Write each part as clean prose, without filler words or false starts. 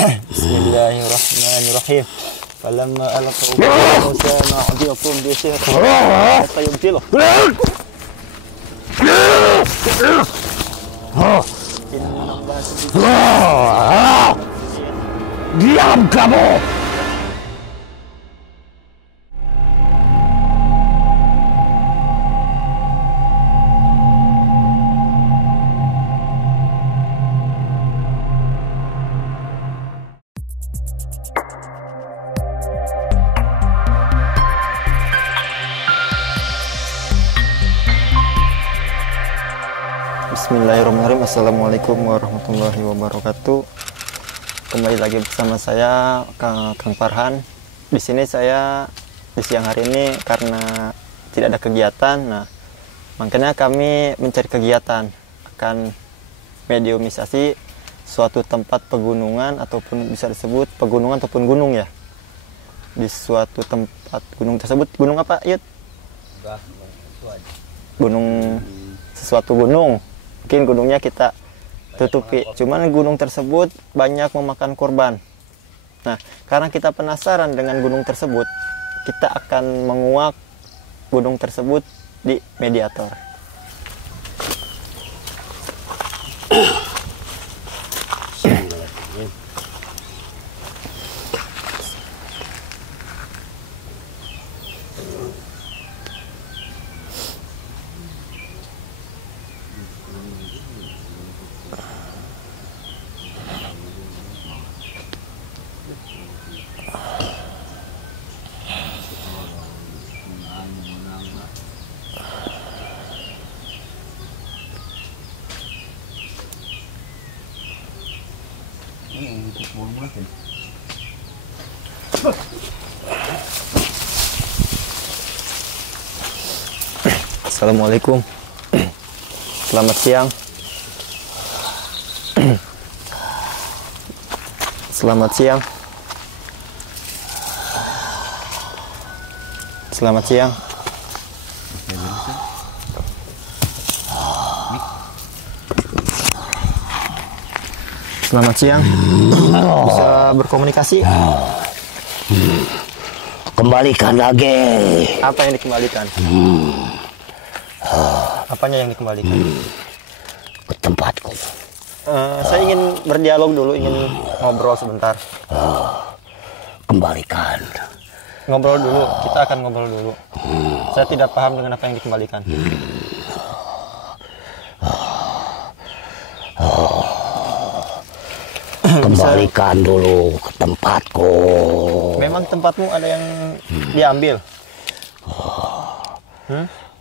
Bismillahirrahmanirrahim. Falamma alqaw Musa ma'diyahum bi sihr sayubtilah. Diam kamu! Bismillahirrahmanirrahim. Assalamualaikum warahmatullahi wabarakatuh. Kembali lagi bersama saya Kang Farhan. Di sini saya di siang hari ini karena tidak ada kegiatan. Nah, makanya kami mencari kegiatan akan mediumisasi suatu tempat pegunungan ataupun bisa disebut pegunungan ataupun gunung ya. Di suatu tempat gunung tersebut, gunung apa, Yud? Gunung, sesuatu gunung. Mungkin gunungnya kita tutupi, cuman gunung tersebut banyak memakan korban. Nah, karena kita penasaran dengan gunung tersebut, kita akan menguak gunung tersebut di mediator. Assalamualaikum. Selamat siang. Selamat siang. Selamat siang. Selamat siang. Bisa berkomunikasi? Kembalikan lagi. Apa yang dikembalikan? Apanya yang dikembalikan? Ke tempatku. Saya ingin berdialog dulu, ingin ngobrol sebentar. Kembalikan. Ngobrol dulu, kita akan ngobrol dulu. Saya tidak paham dengan apa yang dikembalikan. Kembalikan dulu ke tempatku. Memang tempatmu ada yang diambil?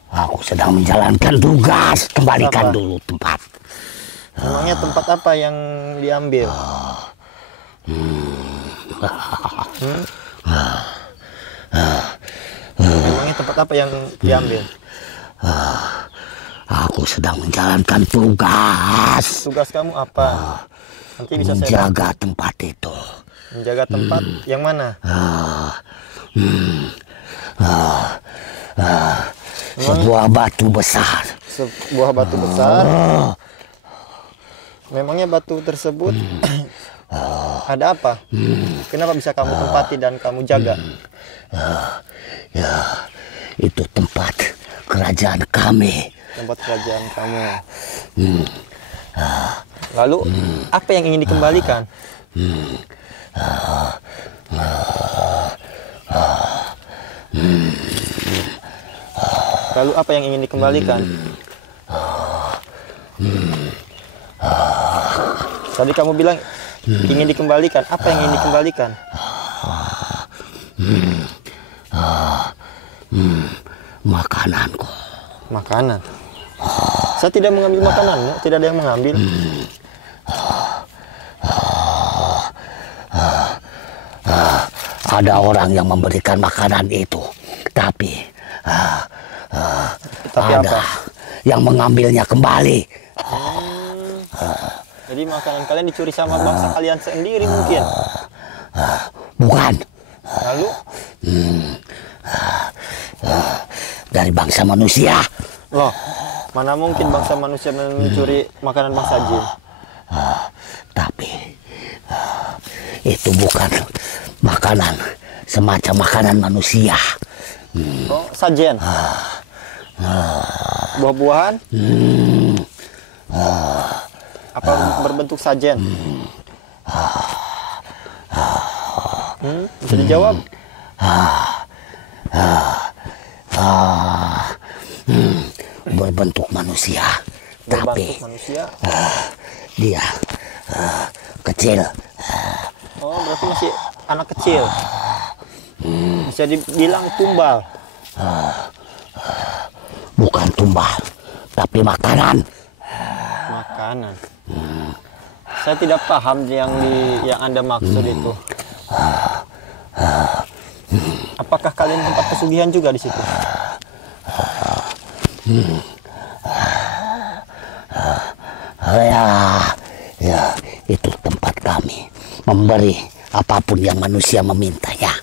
Aku sedang menjalankan tugas. Kembalikan Apa? dulu tempat. Memangnya tempat apa yang diambil? Memangnya tempat apa yang diambil? Aku sedang menjalankan tugas. Tugas kamu apa? Nanti bisa saya Menjaga tempat itu. menjaga tempat yang mana? Sebuah batu besar. Sebuah batu besar. Memangnya batu tersebut ada apa? Kenapa bisa kamu tempati dan kamu jaga? Ya, itu tempat kerajaan kami. Tempat kerajaan kamu. Lalu apa yang ingin dikembalikan? Lalu apa yang ingin dikembalikan? Tadi kamu bilang ingin dikembalikan. Apa yang ingin dikembalikan? Makananku. Makanan. Saya tidak mengambil makananmu. Tidak ada yang mengambil. Ada orang yang memberikan makanan itu, tapi ada apa? yang mengambilnya kembali. Jadi makanan kalian dicuri sama bangsa kalian sendiri mungkin. Bukan. Lalu Dari bangsa manusia. loh, mana mungkin bangsa manusia mencuri makanan bangsa jin? Tapi Itu bukan makanan semacam makanan manusia. Oh, sajen. Buah-buahan? Apa berbentuk sajen? Bisa dijawab? Berbentuk manusia, tapi Berbentuk manusia. dia kecil. Oh, berarti masih anak kecil. Bisa dibilang tumbal. Bukan tumbal, tapi makanan. Makanan. Saya tidak paham yang Anda maksud itu. Apakah kalian tempat pesugihan juga di situ? Ya, itu tempat kami memberi apapun yang manusia memintanya.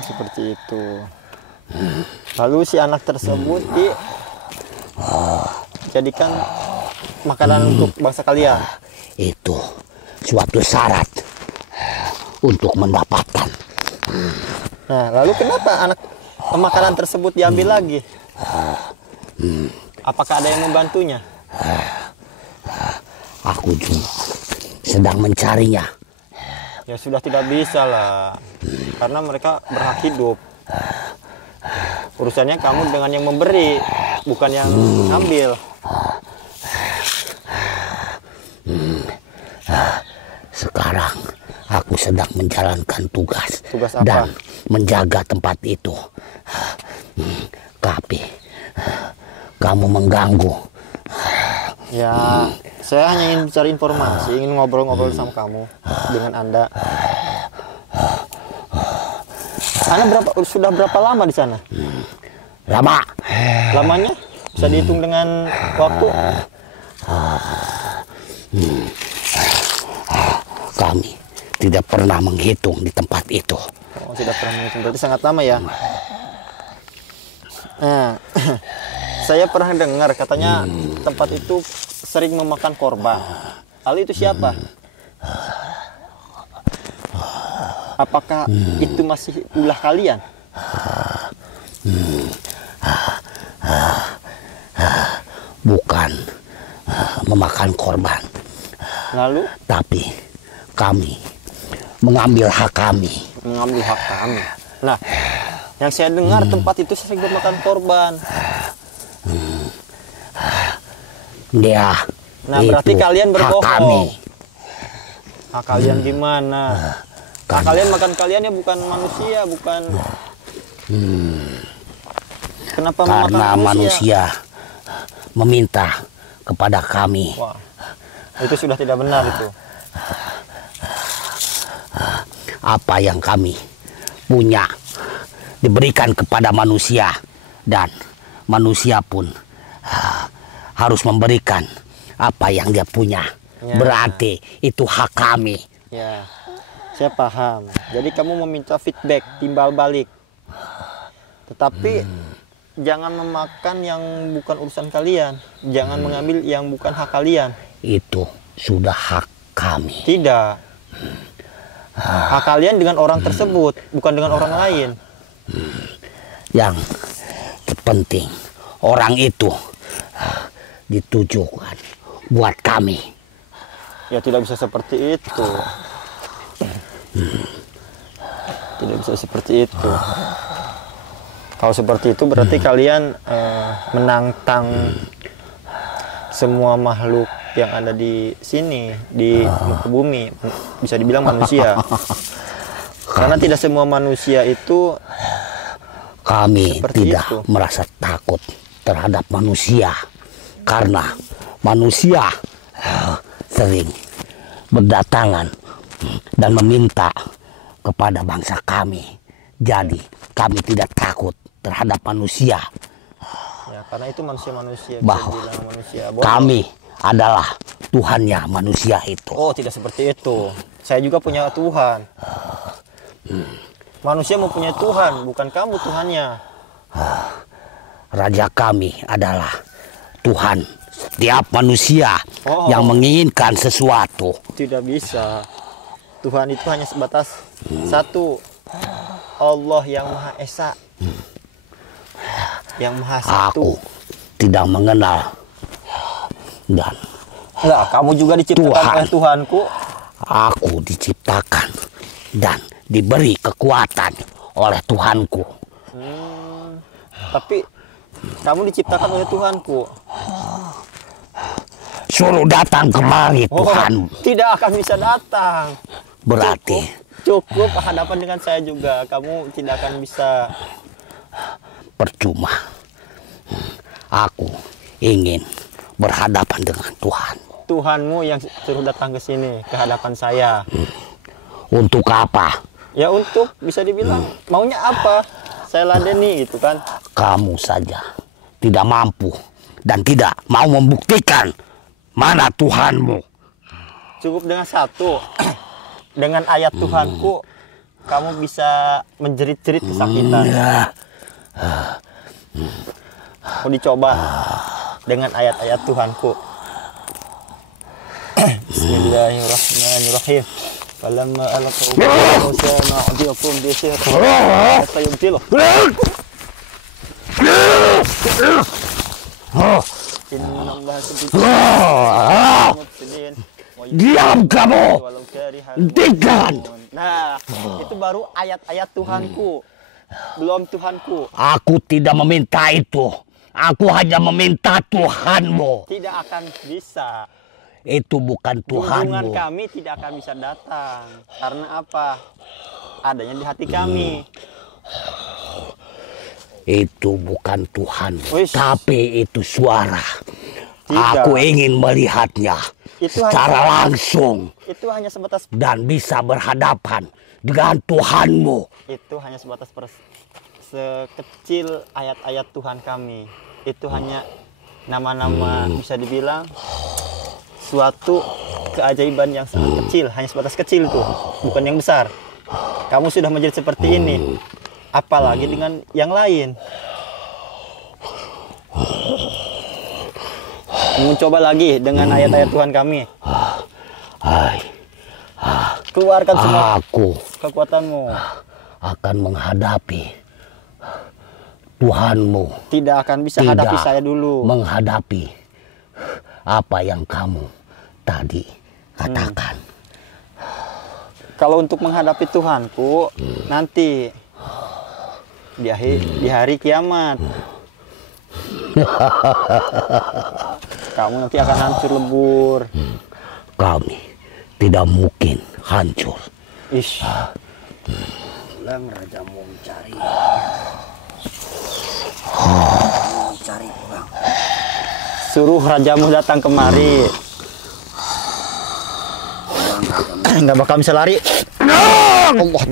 Seperti itu. Lalu si anak tersebut dijadikan makanan untuk bangsa kalian. Itu suatu syarat untuk mendapatkan. Nah, lalu kenapa makanan tersebut diambil lagi? Apakah ada yang membantunya? Aku juga sedang mencarinya. Ya sudah tidak bisa lah, karena mereka berhak hidup. Urusannya kamu dengan yang memberi, bukan yang ambil. Sekarang aku sedang menjalankan tugas. Tugas apa? Dan menjaga tempat itu. Tapi kamu mengganggu. Ya, saya hanya ingin cari informasi, ingin ngobrol-ngobrol sama kamu dengan Anda. Anda sudah berapa lama di sana? Lama. Lamanya bisa dihitung dengan waktu? Kami tidak pernah menghitung di tempat itu. Oh, tidak pernah menghitung, berarti sangat lama ya. Nah, saya pernah dengar katanya tempat itu sering memakan korban. Lalu itu siapa? Apakah itu masih ulah kalian? Bukan memakan korban. Lalu? Tapi kami mengambil hak kami. Mengambil hak kami. Nah, yang saya dengar tempat itu sering memakan korban. Dia. Nah, berarti kalian berbohong. Hak kami. Hak kalian gimana? Hak kalian makan kalian ya bukan manusia, bukan. Kenapa Karena memakan manusia meminta kepada kami. Wah, itu sudah tidak benar itu. Apa yang kami punya diberikan kepada manusia, dan manusia pun harus memberikan apa yang dia punya. Ya. Berarti itu hak kami. Ya, saya paham. Jadi kamu meminta feedback, timbal balik. Tetapi jangan memakan yang bukan urusan kalian. Jangan mengambil yang bukan hak kalian. Itu sudah hak kami. Tidak. Hak kalian dengan orang tersebut, bukan dengan orang lain. Yang terpenting, orang itu ditujukan buat kami. Ya tidak bisa seperti itu. Tidak bisa seperti itu. Kalau seperti itu berarti kalian menantang semua makhluk yang ada di sini, di muka bumi, bisa dibilang manusia. Karena tidak semua manusia itu kami tidak itu. merasa takut terhadap manusia, karena manusia sering berdatangan dan meminta kepada bangsa kami. Jadi kami tidak takut terhadap manusia. Ya, karena itu manusia-manusia. Bahwa manusia kami adalah Tuhannya manusia itu. Oh, tidak seperti itu. Saya juga punya Tuhan. Manusia mempunyai Tuhan, bukan kamu Tuhannya. Raja kami adalah Tuhan setiap manusia yang menginginkan sesuatu. Tidak bisa. Tuhan itu hanya sebatas satu, Allah yang Maha Esa, yang Maha Satu. Aku tidak mengenal. Dan Enggak, kamu juga diciptakan oleh Tuhanku. aku diciptakan dan diberi kekuatan oleh Tuhanku. Tapi kamu diciptakan oleh Tuhanku. Suruh datang kemari Tuhan. Tidak akan bisa datang. Berarti Cukup hadapan dengan saya juga. Kamu tidak akan bisa. percuma. Aku ingin berhadapan dengan Tuhan. Tuhanmu yang suruh datang ke sini, ke hadapan saya. Untuk apa? Ya untuk bisa dibilang maunya apa? Saya ladeni gitu kan. Kamu saja tidak mampu dan tidak mau membuktikan mana Tuhanmu. Cukup dengan satu. Dengan ayat Tuhanku, kamu bisa menjerit-jerit kesakitan. Mau dicoba dengan ayat-ayat Tuhanku. Bismillahirrahmanirrahim. Falamma alqaw Musa ma'diyakum bi sihr fayubtilu. Innallaha subhanahu. Diam kamu. Hentikan. Nah, itu baru ayat-ayat Tuhanku. Belum Tuhanku. Aku tidak meminta itu. Aku hanya meminta Tuhanmu. Tidak akan bisa. Itu bukan Hubungan Tuhanmu. kami tidak akan bisa datang. Karena apa? Adanya di hati kami. Itu bukan Tuhanmu. Wish. Tapi itu suara. Tidak. Aku ingin melihatnya Itu secara langsung. Itu hanya sebatas Dan bisa berhadapan dengan Tuhanmu. itu hanya sebatas sekecil ayat-ayat Tuhan kami. Itu hanya nama-nama bisa dibilang suatu keajaiban yang sangat kecil, hanya sebatas kecil itu, bukan yang besar. Kamu sudah menjadi seperti ini, apalagi dengan yang lain. Mencoba lagi dengan ayat-ayat Tuhan kami. Keluarkan semua Aku kekuatanmu. akan menghadapi Tuhanmu. Tidak akan bisa hadapi saya dulu. Menghadapi apa yang kamu tadi katakan. Kalau untuk menghadapi Tuhanku nanti di hari kiamat, kamu nanti akan hancur lebur. Kami tidak mungkin hancur. Ish. Pulang Raja mau mencari pulang. Suruh rajamu datang kemari. Nggak bakal bisa lari. Allah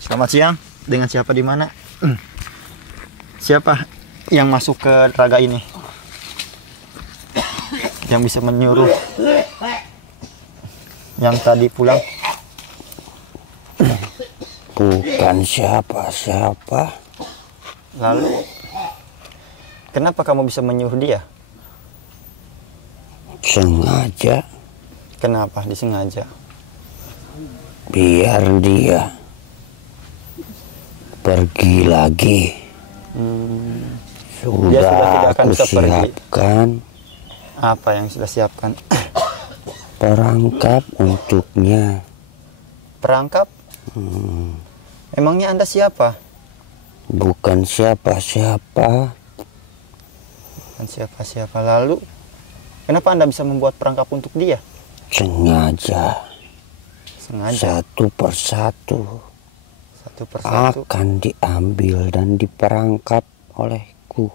Selamat siang. Dengan siapa di mana? Siapa yang masuk ke raga ini? Yang bisa menyuruh yang tadi pulang? Bukan siapa-siapa. Lalu kenapa kamu bisa menyuruh dia? Sengaja. Kenapa disengaja? Biar dia pergi lagi. Dia sudah tidak akan Aku bisa pergi. siapkan Apa yang sudah siapkan? perangkap untuknya. Perangkap? Emangnya Anda siapa? Bukan siapa-siapa. Bukan siapa-siapa. Lalu kenapa Anda bisa membuat perangkap untuk dia? Sengaja. Sengaja. Satu persatu Satu persatu. akan diambil dan diperangkap olehku.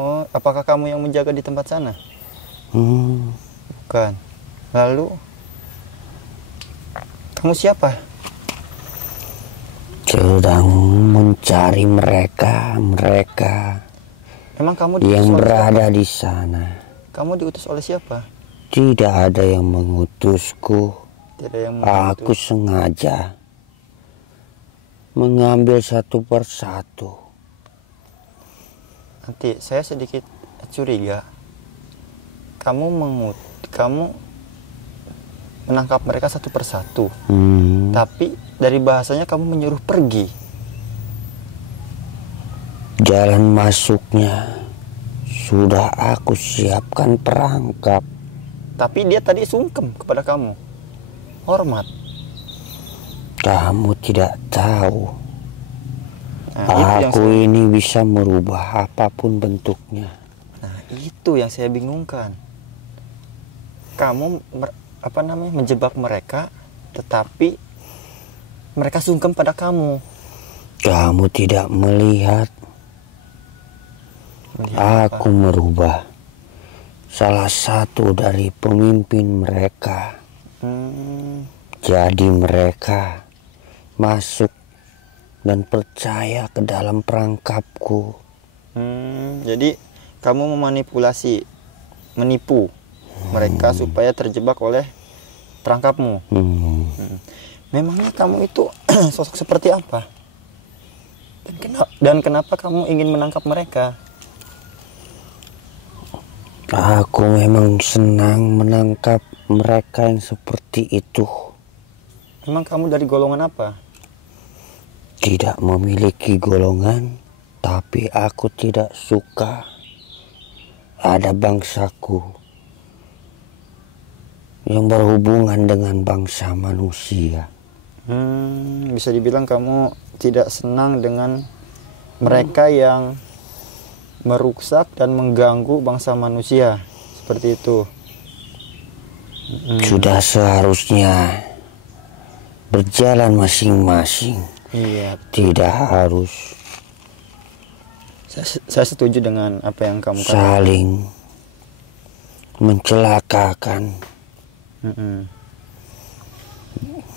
Oh, apakah kamu yang menjaga di tempat sana? Bukan. Lalu kamu siapa? sedang mencari mereka Memang kamu diutus yang oleh berada di sana. siapa? Kamu diutus oleh siapa? Tidak ada yang mengutusku. Tidak yang Aku mengutus. sengaja mengambil satu persatu. Nanti saya sedikit curiga. Kamu menangkap mereka satu persatu. Tapi dari bahasanya kamu menyuruh pergi. Jalan masuknya sudah aku siapkan perangkap. Tapi dia tadi sungkem kepada kamu. Hormat. Kamu tidak tahu. Nah, itu yang Aku ini bisa merubah apapun bentuknya. Nah, itu yang saya bingungkan. Kamu menjebak mereka, tetapi mereka sungkem pada kamu. Kamu tidak melihat. Aku merubah salah satu dari pemimpin mereka. Jadi mereka masuk dan percaya ke dalam perangkapku. Jadi kamu memanipulasi, menipu mereka supaya terjebak oleh perangkapmu. Memangnya kamu itu sosok seperti apa? Dan kenapa kamu ingin menangkap mereka? Aku memang senang menangkap mereka yang seperti itu. Memang kamu dari golongan apa? Tidak memiliki golongan, tapi aku tidak suka ada bangsaku yang berhubungan dengan bangsa manusia. Bisa dibilang kamu tidak senang dengan mereka yang merusak dan mengganggu bangsa manusia. Seperti itu. Sudah seharusnya berjalan masing-masing. Iya. Tidak harus Saya setuju dengan apa yang kamu katakan. saling mencelakakan.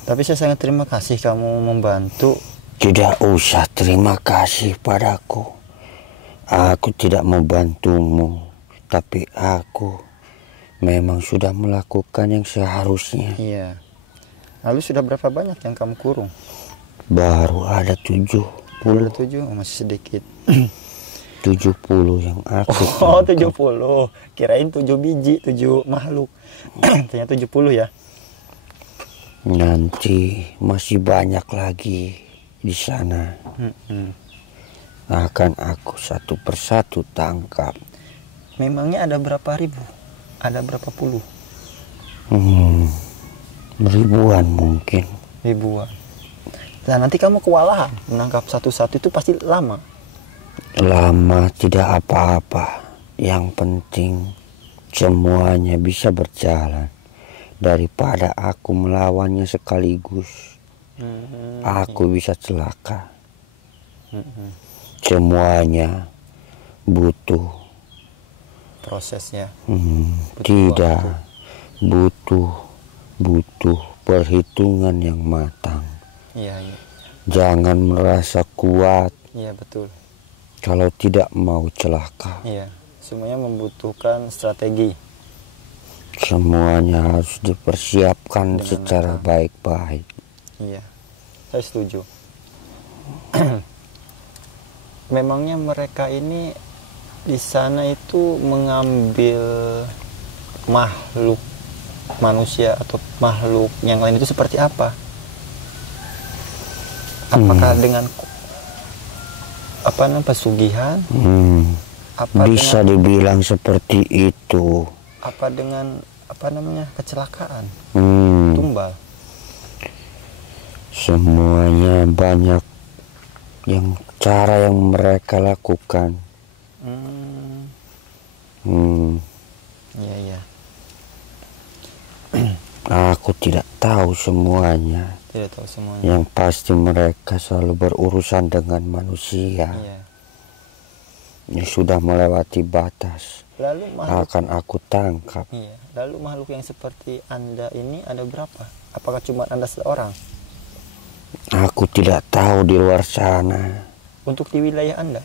Tapi saya sangat terima kasih kamu membantu. Tidak usah terima kasih padaku. Aku tidak membantumu, tapi aku memang sudah melakukan yang seharusnya. Iya. Lalu sudah berapa banyak yang kamu kurung? Baru ada 70. Ada 7, masih sedikit. 70 yang aku Oh, tangkap. 70. Kirain 7 biji, 7 makhluk. Ternyata 70 ya. Nanti masih banyak lagi di sana. Akan aku satu persatu tangkap. Memangnya ada berapa ribu? Ada berapa puluh? Ribuan mungkin. Ribuan. Nah, nanti kamu kewalahan menangkap satu-satu, itu pasti lama. Lama tidak apa-apa. Yang penting semuanya bisa berjalan. Daripada aku melawannya sekaligus, aku bisa celaka. Semuanya butuh prosesnya. Tidak butuh perhitungan yang matang. Iya, iya. Jangan merasa kuat Iya, betul. kalau tidak mau celaka. Iya, semuanya membutuhkan strategi. Semuanya harus dipersiapkan Dengan secara matang. baik-baik. Iya, saya setuju. Memangnya mereka ini di sana itu mengambil makhluk manusia atau makhluk yang lain itu seperti apa? Apakah dengan pesugihan? Apa Bisa dengan, dibilang seperti itu. apa dengan kecelakaan? Tumbal. Semuanya banyak yang cara yang mereka lakukan. Iya, iya. Aku tidak tahu semuanya. Tidak tahu semuanya. Yang pasti mereka selalu berurusan dengan manusia. Iya. Ini sudah melewati batas. Lalu makhluk, Akan aku tangkap. iya. Lalu makhluk yang seperti Anda ini ada berapa? Apakah cuma Anda seorang? Aku tidak tahu di luar sana. Untuk di wilayah Anda?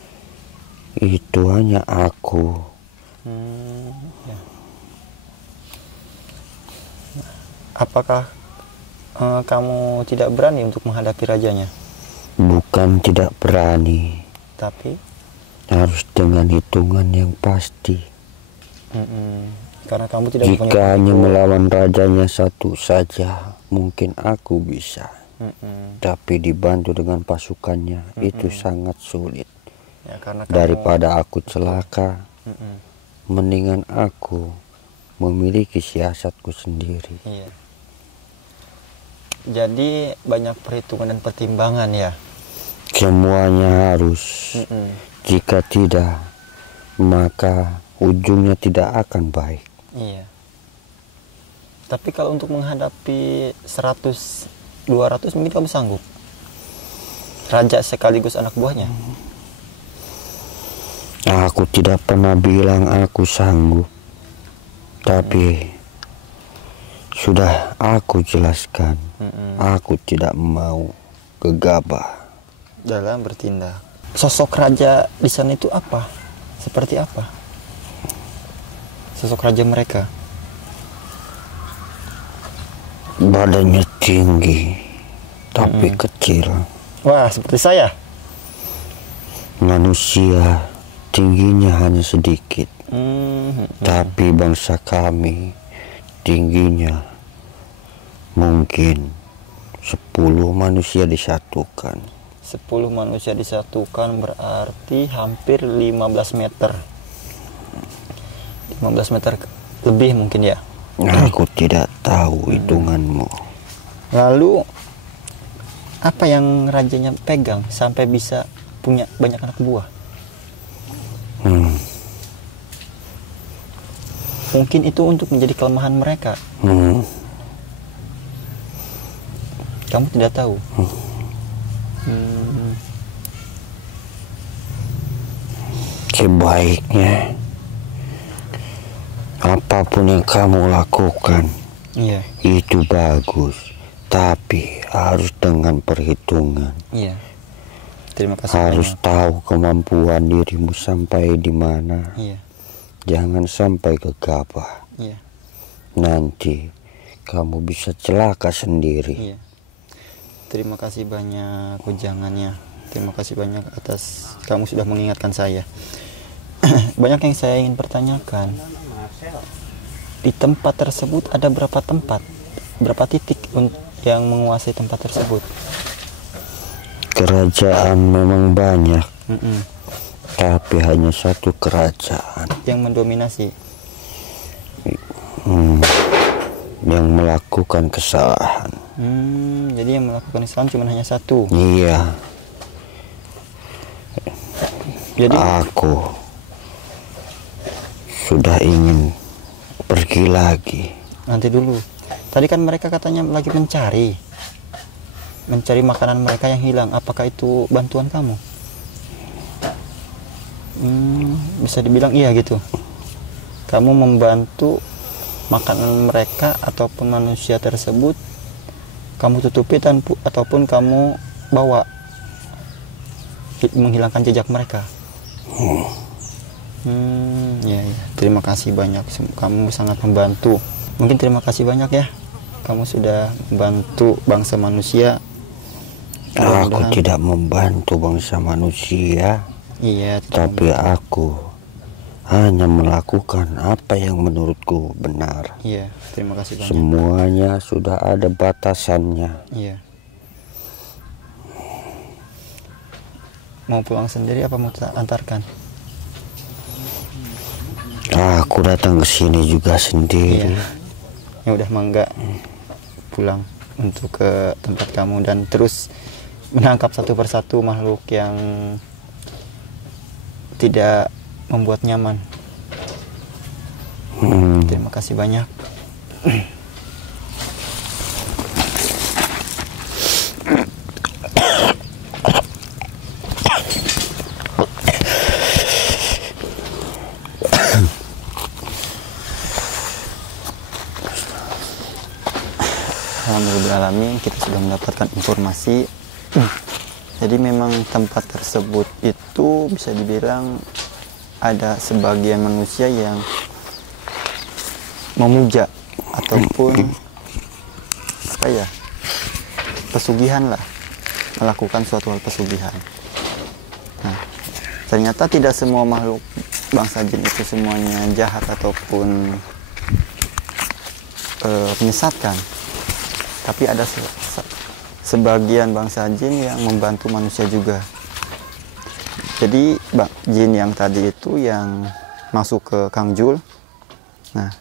Itu hanya aku. Ya. Apakah kamu tidak berani untuk menghadapi rajanya? Bukan tidak berani, Tapi harus dengan hitungan yang pasti. karena kamu tidak Jika mempunyai hanya pengikut. melawan rajanya satu saja, mungkin aku bisa. Tapi dibantu dengan pasukannya, itu sangat sulit. Ya, karena kamu, Daripada aku celaka, mendingan aku memiliki siasatku sendiri. iya. Jadi banyak perhitungan dan pertimbangan ya. Semuanya harus. Jika tidak, maka ujungnya tidak akan baik. Iya. Tapi kalau untuk menghadapi 100, 200 mungkin kamu sanggup. Raja sekaligus anak buahnya. Aku tidak pernah bilang aku sanggup. Tapi sudah aku jelaskan, aku tidak mau gegabah Dalam bertindak. Sosok raja di sana itu apa? Seperti apa? Sosok raja mereka. Badannya tinggi, tapi kecil. Wah, seperti saya. Manusia tingginya hanya sedikit, tapi bangsa kami tingginya mungkin 10 manusia disatukan. 10 manusia disatukan berarti hampir 15 meter. 15 meter lebih mungkin ya. Aku tidak tahu hitunganmu. Lalu apa yang rajanya pegang sampai bisa punya banyak anak buah? Mungkin itu untuk menjadi kelemahan mereka. Kamu tidak tahu. Sebaiknya apapun yang kamu lakukan, Iya, itu bagus, tapi harus dengan perhitungan. iya. Terima kasih Harus banyak. tahu kemampuan dirimu sampai di mana. Iya, Jangan sampai gegabah. iya, Nanti kamu bisa celaka sendiri. iya. Terima kasih banyak ujangannya. Terima kasih banyak atas kamu sudah mengingatkan saya. Banyak yang saya ingin pertanyakan. Di tempat tersebut ada berapa tempat? Berapa titik yang menguasai tempat tersebut? Kerajaan memang banyak, tapi hanya satu kerajaan Yang mendominasi. yang melakukan kesalahan. Jadi yang melakukan Islam cuma hanya satu. Iya, Jadi aku sudah ingin pergi lagi. nanti dulu. Tadi kan mereka katanya lagi mencari makanan mereka yang hilang. Apakah itu bantuan kamu? Bisa dibilang iya gitu. Kamu membantu makanan mereka ataupun manusia tersebut, kamu tutupi ataupun kamu bawa menghilangkan jejak mereka. Ya. Terima kasih banyak. Kamu sangat membantu. Mungkin terima kasih banyak ya. Kamu sudah membantu bangsa manusia. Aku Mudah-mudahan- tidak membantu bangsa manusia, Iya, tapi aku hanya melakukan apa yang menurutku benar. iya, terima kasih banyak. Semuanya sudah ada batasannya. Iya. Mau pulang sendiri apa mau antarkan? Aku datang ke sini juga sendiri. Iya. Ya udah, mangga pulang untuk ke tempat kamu dan terus menangkap satu persatu makhluk yang tidak membuat nyaman. Terima kasih banyak. Alhamdulillahirrahmanirrahim, kita sudah mendapatkan informasi Jadi memang tempat tersebut itu bisa dibilang ada sebagian manusia yang memuja ataupun apa ya, pesugihan lah, melakukan suatu hal pesugihan. Nah, ternyata tidak semua makhluk bangsa jin itu semuanya jahat ataupun menyesatkan, tapi ada sebagian bangsa jin yang membantu manusia juga. Jadi jin yang tadi itu yang masuk ke Kang Jul, nah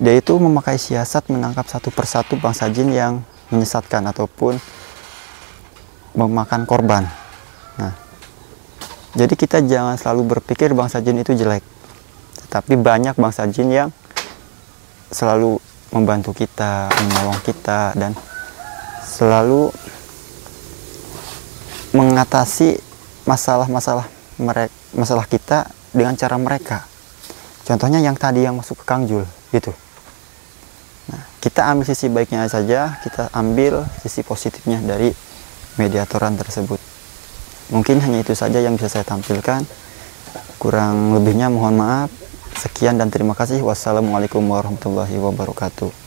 dia itu memakai siasat menangkap satu persatu bangsa jin yang menyesatkan ataupun memakan korban. Nah, jadi kita jangan selalu berpikir bangsa jin itu jelek, tetapi banyak bangsa jin yang selalu membantu kita, menolong kita, dan selalu mengatasi masalah kita dengan cara mereka. Contohnya yang tadi yang masuk ke Kang Jul gitu. Nah, kita ambil sisi baiknya saja, kita ambil sisi positifnya dari mediatoran tersebut. Mungkin hanya itu saja yang bisa saya tampilkan. Kurang lebihnya mohon maaf. Sekian dan terima kasih. Wassalamualaikum warahmatullahi wabarakatuh.